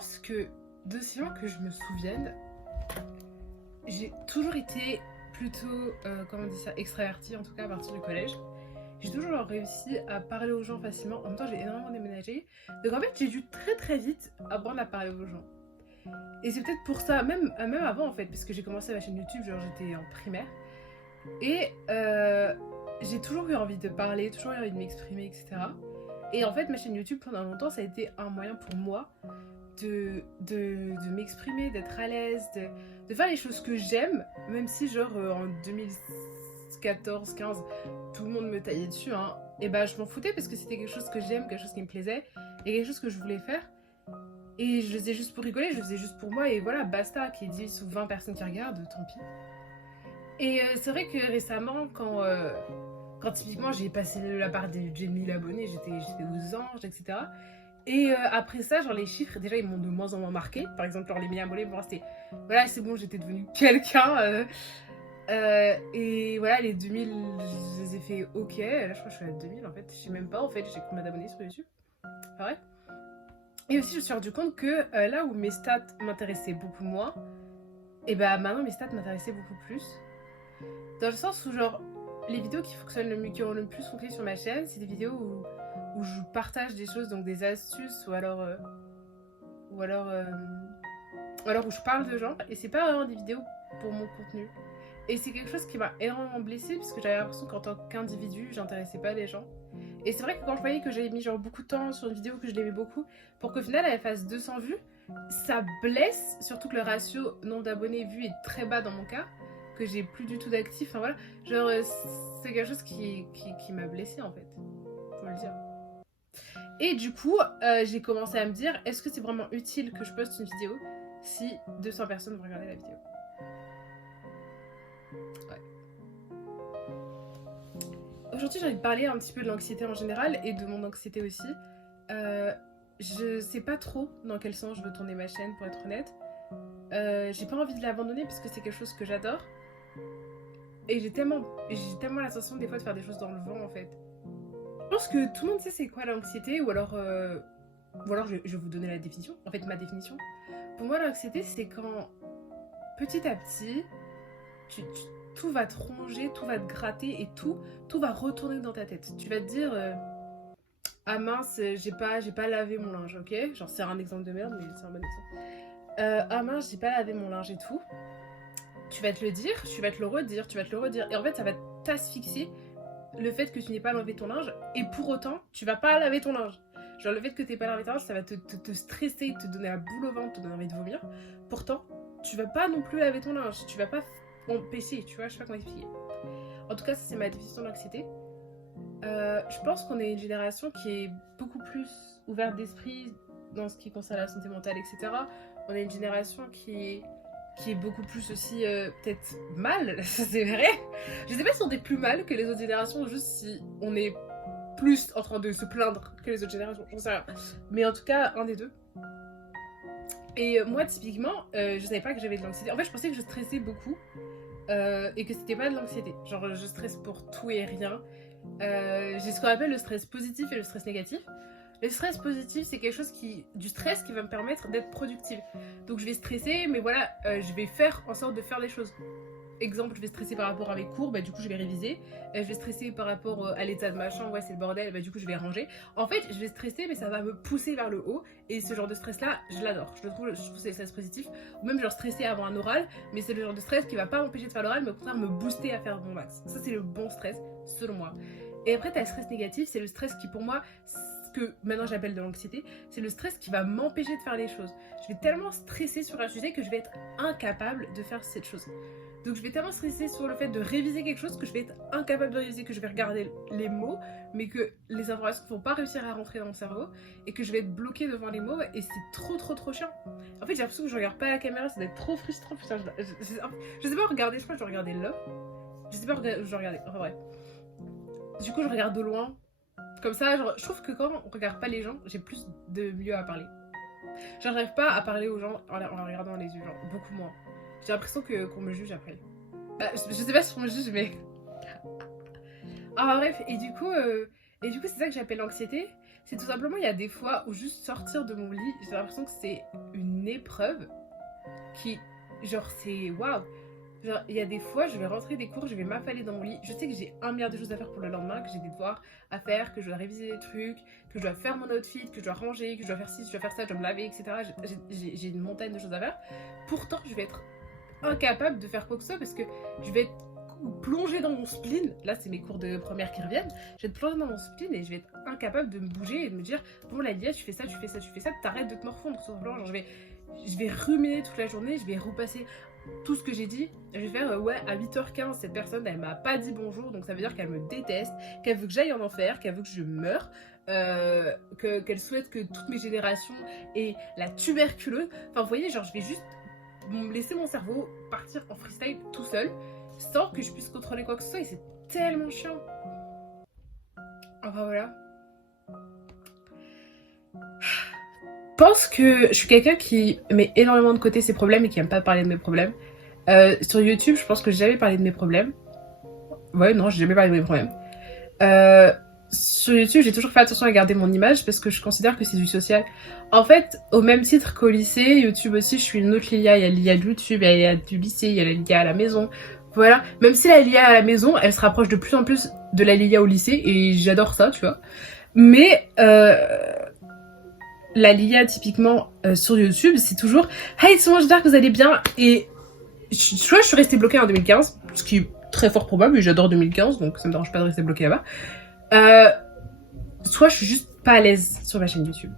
pense que, d'aussi loin que je me souvienne, j'ai toujours été plutôt, comment on dit ça, extravertie, en tout cas à partir du collège. J'ai toujours réussi à parler aux gens facilement. En même temps, j'ai énormément déménagé. Donc en fait, j'ai dû très très vite apprendre à parler aux gens. Et c'est peut-être pour ça, même avant en fait, parce que j'ai commencé ma chaîne YouTube, genre j'étais en primaire. Et j'ai toujours eu envie de parler, toujours eu envie de m'exprimer, etc. Et en fait, ma chaîne YouTube, pendant longtemps, ça a été un moyen pour moi de m'exprimer, d'être à l'aise, de faire les choses que j'aime, même si genre en 2014-15, tout le monde me taillait dessus, hein. Et bah je m'en foutais parce que c'était quelque chose que j'aime, quelque chose qui me plaisait, et quelque chose que je voulais faire. Et je le faisais juste pour rigoler, je le faisais juste pour moi, et voilà, basta, qu'il y ait 10 ou 20 personnes qui regardent, tant pis. Et c'est vrai que récemment, quand typiquement j'ai passé la barre des 1000 abonnés, j'étais aux anges, etc. Et après ça, genre les chiffres, déjà ils m'ont de moins en moins marqué. Par exemple, genre les 1000 abonnés, pour moi c'était, voilà, c'est bon, j'étais devenue quelqu'un. Et voilà, les 2000, je les ai fait ok. Là, je crois que je suis à 2000 en fait. Je sais même pas en fait, j'ai combien d'abonnés sur YouTube. Ah ouais. Et aussi, je me suis rendu compte que là où mes stats m'intéressaient beaucoup moins, et bah maintenant mes stats m'intéressaient beaucoup plus. Dans le sens où, genre, les vidéos qui fonctionnent le mieux, qui ont le plus fonctionné sur ma chaîne, c'est des vidéos où je partage des choses, donc des astuces, ou alors, euh, ou alors où je parle de gens, et c'est pas vraiment des vidéos pour mon contenu. Et c'est quelque chose qui m'a énormément blessée, parce que j'avais l'impression qu'en tant qu'individu, j'intéressais pas les gens. Et c'est vrai que quand je voyais que j'avais mis genre beaucoup de temps sur une vidéo que je l'aimais beaucoup, pour qu'au final elle fasse 200 vues, ça blesse, surtout que le ratio nombre d'abonnés vus est très bas dans mon cas, que j'ai plus du tout d'actifs, enfin voilà, genre c'est quelque chose qui m'a blessée en fait, faut le dire. Et du coup, j'ai commencé à me dire, est-ce que c'est vraiment utile que je poste une vidéo si 200 personnes vont regarder la vidéo? Ouais. Aujourd'hui, j'ai envie de parler un petit peu de l'anxiété en général et de mon anxiété aussi. Je sais pas trop dans quel sens je veux tourner ma chaîne, pour être honnête. J'ai pas envie de l'abandonner parce que c'est quelque chose que j'adore. Et j'ai tellement la sensation des fois de faire des choses dans le vent en fait. Je pense que tout le monde sait c'est quoi l'anxiété, ou alors je vais vous donner la définition. En fait, ma définition. Pour moi, l'anxiété, c'est quand petit à petit, tout va te ronger, tout va te gratter et tout va retourner dans ta tête. Tu vas te dire ah mince, j'ai pas lavé mon linge, ok? Genre, c'est un exemple de merde, mais c'est un bon exemple. Ah mince, j'ai pas lavé mon linge et tout. Tu vas te le dire, tu vas te le redire, tu vas te le redire. Et en fait, ça va t'asphyxier le fait que tu n'aies pas lavé ton linge. Et pour autant, tu vas pas laver ton linge. Genre, le fait que tu n'aies pas lavé ton linge, ça va te stresser, te donner la boule au ventre, te donner envie de vomir. Pourtant, tu vas pas non plus laver ton linge. Tu vas pas empêcher, tu vois, je sais pas comment expliquer. En tout cas, ça, c'est ma définition d'anxiété. Je pense qu'on est une génération qui est beaucoup plus ouverte d'esprit dans ce qui concerne la santé mentale, etc. On est une génération qui est beaucoup plus aussi peut-être mal, ça c'est vrai. Je sais pas si on est plus mal que les autres générations, juste si on est plus en train de se plaindre que les autres générations, j'en sais rien. Mais en tout cas, un des deux. Et moi, typiquement, je savais pas que j'avais de l'anxiété. En fait, je pensais que je stressais beaucoup et que c'était pas de l'anxiété. Genre, je stresse pour tout et rien. J'ai ce qu'on appelle le stress positif et le stress négatif. Le stress positif, c'est quelque chose du stress qui va me permettre d'être productive. Donc je vais stresser, mais voilà, je vais faire en sorte de faire des choses. Exemple, je vais stresser par rapport à mes cours, bah du coup je vais réviser. Je vais stresser par rapport à l'état de ma chambre, ouais c'est le bordel, bah du coup je vais ranger. En fait, je vais stresser, mais ça va me pousser vers le haut. Et ce genre de stress-là, je l'adore. Je trouve que c'est le stress positif. Ou même genre stresser avant un oral, mais c'est le genre de stress qui va pas m'empêcher de faire l'oral, mais au contraire me booster à faire mon max. Ça c'est le bon stress, selon moi. Et après, t'as le stress négatif, c'est le stress qui pour moi, ce que maintenant j'appelle de l'anxiété, c'est le stress qui va m'empêcher de faire les choses. Je vais tellement stresser sur un sujet que je vais être incapable de faire cette chose. Donc je vais tellement stresser sur le fait de réviser quelque chose que je vais être incapable de réviser, que je vais regarder les mots, mais que les informations ne vont pas réussir à rentrer dans mon cerveau, et que je vais être bloquée devant les mots, et c'est trop chiant. En fait, j'ai l'impression que je regarde pas la caméra, ça doit être trop frustrant. Putain, je sais pas regarder, je crois que je regardais Love. Je sais pas où je regardais, enfin bref. Du coup, je regarde de loin. Comme ça, genre, je trouve que quand on regarde pas les gens, j'ai plus de mieux à parler. J'arrive pas à parler aux gens en les regardant dans les yeux, genre, beaucoup moins. J'ai l'impression qu'on me juge après. Bah, je sais pas si on me juge, mais... Ah bref, et du coup c'est ça que j'appelle l'anxiété. C'est tout simplement, il y a des fois où juste sortir de mon lit, j'ai l'impression que c'est une épreuve qui, genre, c'est waouh. Genre, il y a des fois, je vais rentrer des cours, je vais m'affaler dans mon lit. Je sais que j'ai un milliard de choses à faire pour le lendemain, que j'ai des devoirs à faire, que je dois réviser des trucs, que je dois faire mon outfit, que je dois ranger, que je dois faire ci, je dois faire ça, je dois me laver, etc. J'ai une montagne de choses à faire. Pourtant, je vais être incapable de faire quoi que ce soit parce que je vais être plongée dans mon spleen. Là, c'est mes cours de première qui reviennent. Je vais être plongée dans mon spleen et je vais être incapable de me bouger et de me dire bon, la Lia, tu fais ça, tu fais ça, tu fais ça, t'arrêtes de te morfondre. Tout simplement, genre, je vais ruminer toute la journée, je vais repasser tout ce que j'ai dit. Je vais faire ouais, à 8h15, cette personne, elle m'a pas dit bonjour, donc ça veut dire qu'elle me déteste, qu'elle veut que j'aille en enfer, qu'elle veut que je meure. Qu'elle souhaite que toutes mes générations aient la tuberculose. Enfin, vous voyez, genre, je vais juste laisser mon cerveau partir en freestyle tout seul, sans que je puisse contrôler quoi que ce soit, et c'est tellement chiant. Enfin, voilà. Je pense que je suis quelqu'un qui met énormément de côté ses problèmes et qui aime pas parler de mes problèmes. Sur YouTube, je pense que j'ai jamais parlé de mes problèmes. Ouais, non, j'ai jamais parlé de mes problèmes. Sur YouTube, j'ai toujours fait attention à garder mon image parce que je considère que c'est du social. En fait, au même titre qu'au lycée, YouTube aussi, je suis une autre Lilia. Il y a Lilia de YouTube, il y a du lycée, il y a la Lilia à la maison. Voilà. Même si la Lilia à la maison, elle se rapproche de plus en plus de la Lilia au lycée et j'adore ça, tu vois. Mais la Lilia, typiquement, sur YouTube, c'est toujours « Hey, c'est moi, j'espère que vous allez bien » et soit je suis restée bloquée en 2015, ce qui est très fort probable, et j'adore 2015, donc ça me dérange pas de rester bloquée là-bas. Soit je suis juste pas à l'aise sur ma chaîne YouTube.